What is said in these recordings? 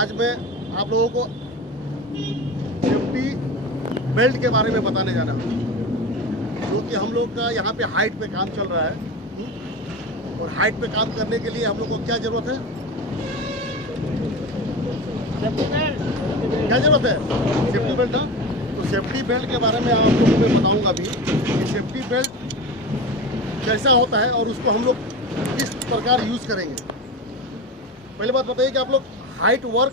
आज मैं आप लोगों को सेफ्टी बेल्ट के बारे में बताने जा रहा हूँ, क्योंकि हम लोग का यहाँ पे हाइट पे काम चल रहा है और हाइट पे काम करने के लिए हम लोग को क्या जरूरत है? क्या जरूरत है? सेफ्टी बेल्ट ना। तो सेफ्टी बेल्ट के बारे में आप लोगों को मैं बताऊंगा अभी कि सेफ्टी बेल्ट कैसा होता है और उसको हम लोग किस प्रकार यूज़ करेंगे। पहले बात बताइए कि आप लोग हाइट वर्क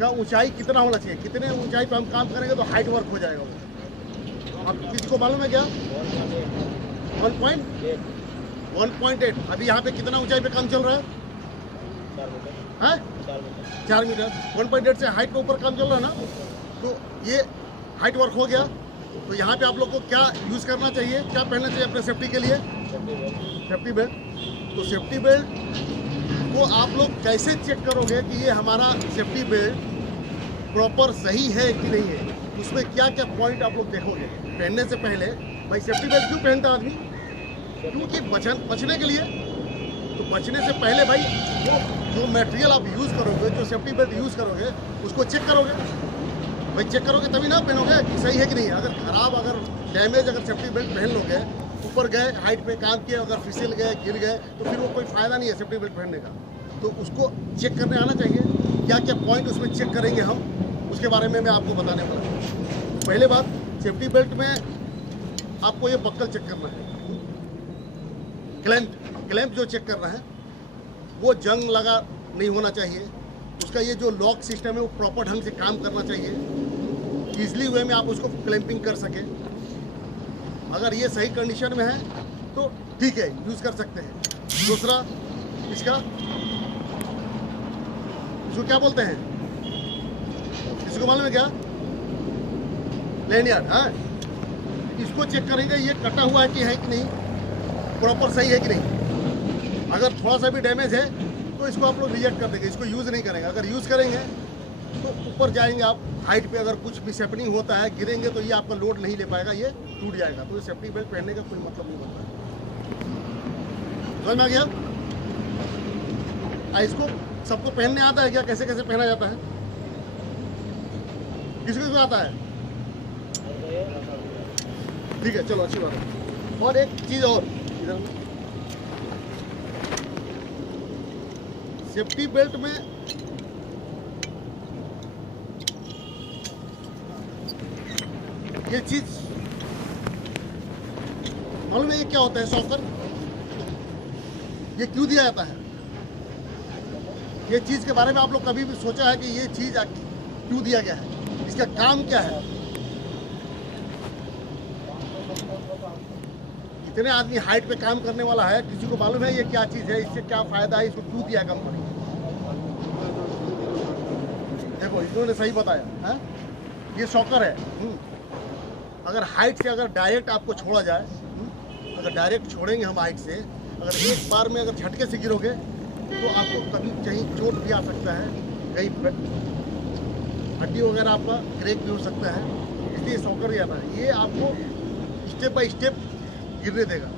का ऊंचाई कितना होना चाहिए, कितने ऊंचाई पे हम काम करेंगे तो हाइट वर्क हो जाएगा। आप किसी को मालूम है क्या? 1.8। अभी यहाँ पे कितना ऊंचाई पे काम चल रहा है? 4 मीटर। 1.8 से हाइट के ऊपर काम चल रहा है ना, तो ये हाइट वर्क हो गया। तो यहाँ पे आप लोग को क्या यूज़ करना चाहिए, क्या पहनना चाहिए अपने सेफ्टी के लिए? Safety belt. तो सेफ्टी बेल्ट को आप लोग कैसे चेक करोगे कि ये हमारा सेफ्टी बेल्ट प्रॉपर सही है कि नहीं है? उसमें क्या क्या पॉइंट आप लोग देखोगे पहनने से पहले? भाई सेफ्टी बेल्ट क्यों पहनता आदमी? क्योंकि बचने के लिए। तो बचने से पहले भाई जो मटेरियल आप यूज़ करोगे, जो सेफ्टी बेल्ट यूज़ करोगे, उसको चेक करोगे। भाई चेक करोगे तभी ना पहनोगे कि सही है कि नहीं। अगर खराब, अगर डैमेज, अगर सेफ्टी बेल्ट पहन लोगे, ऊपर गए, हाइट पे काम किए, अगर फिसल गए, गिर गए, तो फिर वो कोई फ़ायदा नहीं है सेफ्टी बेल्ट पहनने का। तो उसको चेक करने आना चाहिए। क्या क्या पॉइंट उसमें चेक करेंगे हम, उसके बारे में मैं आपको बताने वाला हूँ। पहले बात, सेफ्टी बेल्ट में आपको ये बक्कल चेक करना है। क्लैंप जो चेक करना है वो जंग लगा नहीं होना चाहिए। उसका ये जो लॉक सिस्टम है वो प्रॉपर ढंग से काम करना चाहिए, ईजिली वे में आप उसको क्लैंपिंग कर सकें। अगर ये सही कंडीशन में है तो ठीक है, यूज़ कर सकते हैं। दूसरा, इसको क्या बोलते हैं? इसको मालूम है क्या? लैनियार्ड। हाँ, इसको चेक करेंगे ये कटा हुआ है कि नहीं, प्रॉपर सही है कि नहीं। अगर थोड़ा सा भी डैमेज है तो इसको आप लोग रिजेक्ट कर देंगे, इसको यूज़ नहीं करेंगे। अगर यूज़ करेंगे तो ऊपर जाएंगे आप, हाइट पे अगर कुछ भी हैपनिंग होता है, गिरेंगे तो ये आपका लोड नहीं ले पाएगा, ये टूट जाएगा। तो ये सेफ्टी बेल्ट पहनने का कोई मतलब नहीं बनता है। समझ में आ गया? इसको सबको पहनने आता है क्या? कैसे कैसे पहना जाता है? किसको आता है? ठीक है, चलो अच्छी बात है। और एक चीज़ और, इधर सेफ्टी बेल्ट में ये चीज मालूम है ये क्या होता है? सॉकर। ये क्यों दिया जाता है? ये चीज के बारे में आप लोग कभी भी सोचा है कि ये चीज क्यों दिया गया है? इसका काम क्या है? इतने आदमी हाइट पे काम करने वाला है, किसी को मालूम है ये क्या चीज़ है, इससे क्या फ़ायदा है, इसको क्यों दिया कंपनी? देखो इन्होंने सही बताया है, ये शॉकर है। अगर हाइट से अगर डायरेक्ट आपको छोड़ा जाए, अगर डायरेक्ट छोड़ेंगे हम हाइट से, अगर एक बार में अगर झटके से गिरोगे तो आपको कभी कहीं चोट भी आ सकता है, कहीं हड्डी वगैरह आपका क्रैक भी हो सकता है। इसलिए शॉकर ही आता है, ये आपको स्टेप बाय स्टेप गिरने देगा।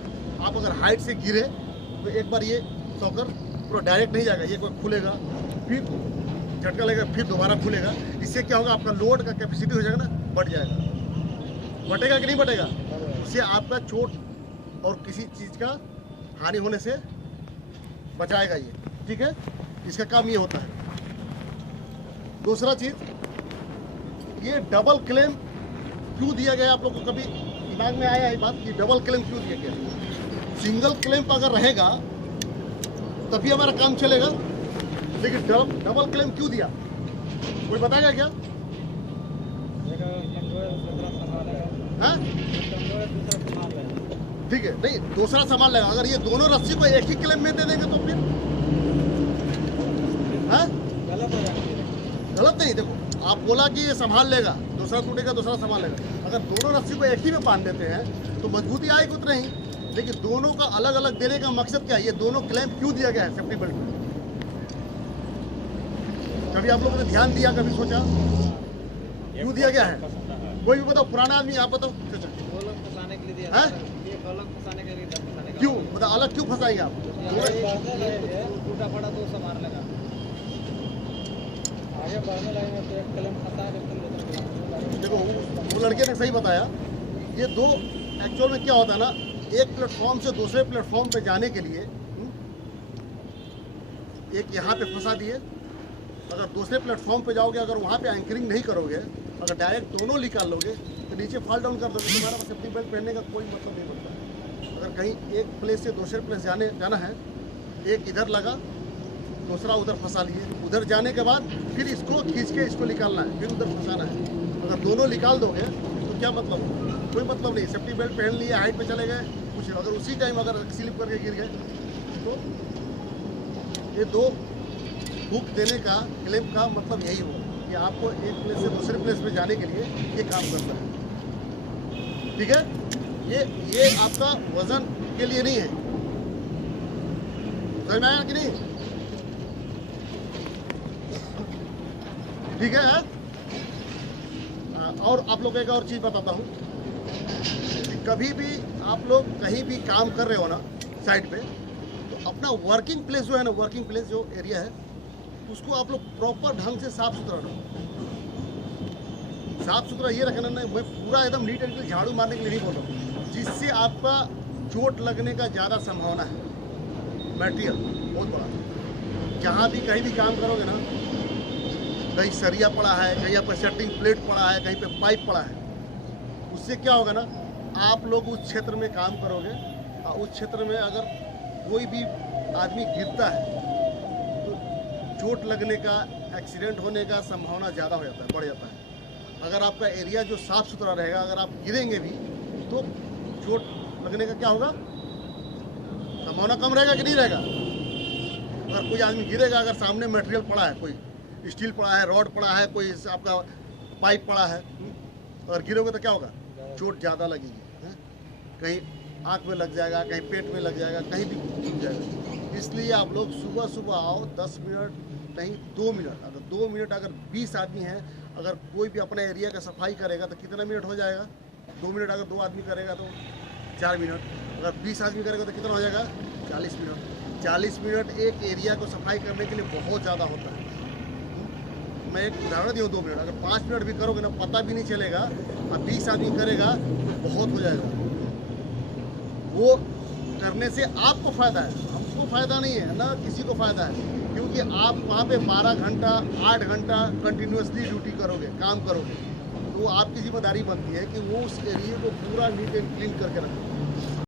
आप अगर हाइट से गिरे तो एक बार ये शॉकर पूरा डायरेक्ट नहीं जाएगा, ये कोई खुलेगा, फिर झटका लगेगा, फिर दोबारा खुलेगा। इससे क्या होगा? आपका लोड का कैपेसिटी हो जाएगा ना, बढ़ जाएगा। बटेगा कि नहीं बटेगा? उससे आपका चोट और किसी चीज़ का हानि होने से बचाएगा ये। ठीक है, इसका काम ये होता है। दूसरा चीज़, ये डबल क्लेम क्यों दिया गया? आप लोग को कभी दिमाग में आया है बात कि डबल क्लेम क्यों दिया गया? सिंगल क्लेम अगर रहेगा तभी हमारा काम चलेगा, लेकिन डबल क्लेम क्यों दिया? कोई बताएगा क्या? हाँ? ठीक है, नहीं दूसरा सामान लेगा। अगर ये दोनों रस्सी को एक ही क्लेम में दे देंगे तो फिर हाँ? गलत नहीं। देखो आप बोला कि ये संभाल लेगा, दूसरा टूटेगा, दूसरा संभाल लेगा। अगर दोनों रस्सी को एक ही में बांध देते हैं तो मजबूती आएगी उतना ही, लेकिन दोनों का अलग अलग देने का मकसद क्या है? ये दोनों क्लेम क्यों दिया गया है सेफ्टी बेल्ट में? कभी आप लोगों ने ध्यान दिया, कभी सोचा क्यों दिया गया है? कोई भी बताओ, पुराना आदमी आप बताओ। फंसाने के लिए दिया है? फंसाने के लिए क्यों मतलब अलग क्यों फंसाएंगे आप? टूटा पड़ा तो संभाल लगा। आगे बढ़ने लगेंगे तो एक क्लेम फंसा के फिर दूसरा देखो वो लड़के ने सही बताया। ये दो एक्चुअल में क्या होता है ना, एक प्लेटफॉर्म से दूसरे प्लेटफॉर्म पे जाने के लिए एक यहाँ पे फंसा दिए। अगर दूसरे प्लेटफॉर्म पे जाओगे, अगर वहाँ पे एंकरिंग नहीं करोगे, अगर डायरेक्ट दोनों निकाल लोगे तो नीचे फॉल डाउन कर दोगे, तुम्हारा सेफ्टी बेल्ट पहनने का कोई मतलब नहीं बनता है। अगर कहीं एक प्लेस से दूसरे प्लेस जाना है, एक इधर लगा, दूसरा उधर फंसा लिए, उधर जाने के बाद फिर इसको खींच के इसको निकालना है, फिर उधर फंसाना है। अगर दोनों निकाल दोगे तो क्या मतलब, कोई मतलब नहीं। सेफ्टी बेल्ट पहन लिए, हाइट पे चले गए, कुछ अगर उसी टाइम अगर स्लिप करके गिर गए तो ये दो हुक देने का क्लेम का मतलब यही हो कि आपको एक प्लेस से दूसरे प्लेस पे जाने के लिए ये काम करता है। ठीक है, ये आपका वजन के लिए नहीं है, समझ में आया कि नहीं? ठीक है। और आप लोग एक और चीज बताता हूँ, कभी भी आप लोग कहीं भी काम कर रहे हो ना साइड पे, तो अपना वर्किंग प्लेस जो है ना, वर्किंग प्लेस जो एरिया है, उसको आप लोग प्रॉपर ढंग से साफ सुथरा रखो। साफ सुथरा ये रखना ना, मैं पूरा एकदम नीट एंड क्लीन झाड़ू मारने के लिए नहीं बोल रहा हूँ, जिससे आपका चोट लगने का ज़्यादा संभावना है। मटेरियल बहुत बड़ा, जहाँ भी कहीं भी काम करोगे ना, कहीं सरिया पड़ा है, कहीं पर सेटिंग प्लेट पड़ा है, कहीं पे पाइप पड़ा है, उससे क्या होगा ना, आप लोग उस क्षेत्र में काम करोगे और उस क्षेत्र में अगर कोई भी आदमी गिरता है तो चोट लगने का, एक्सीडेंट होने का संभावना ज़्यादा हो जाता है, बढ़ जाता है। अगर आपका एरिया जो साफ़ सुथरा रहेगा, अगर आप गिरेंगे भी तो चोट लगने का क्या होगा, संभावना कम रहेगा कि नहीं रहेगा। अगर कोई आदमी गिरेगा, अगर सामने मटेरियल पड़ा है, कोई स्टील पड़ा है, रॉड पड़ा है, कोई आपका पाइप पड़ा है, अगर गिरोगे तो क्या होगा, चोट ज़्यादा लगेगी। कहीं आँख में लग जाएगा, कहीं पेट में लग जाएगा, कहीं भी लग जाएगा। इसलिए आप लोग सुबह सुबह आओ, 10 मिनट नहीं 2 मिनट, अगर 2 मिनट, अगर 20 आदमी हैं, अगर कोई भी अपने एरिया का सफाई करेगा तो कितना मिनट हो जाएगा, 2 मिनट। अगर 2 आदमी करेगा तो 4 मिनट, अगर 20 आदमी करेगा तो कितना हो जाएगा, 40 मिनट। 40 मिनट एक एरिया को सफाई करने के लिए बहुत ज़्यादा होता है। मैं एक उदाहरण दिया 2 मिनट, अगर 5 मिनट भी करोगे ना, पता भी नहीं चलेगा, और 20 आदमी करेगा तो बहुत हो जाएगा। वो करने से आपको फ़ायदा है, हमको फ़ायदा नहीं है ना, किसी को फ़ायदा है, क्योंकि आप वहाँ पे 12 घंटा 8 घंटा कंटिन्यूसली ड्यूटी करोगे, काम करोगे, तो आपकी जिम्मेदारी बनती है कि वो उस एरिया को पूरा नीट एंड क्लीन करके रखें।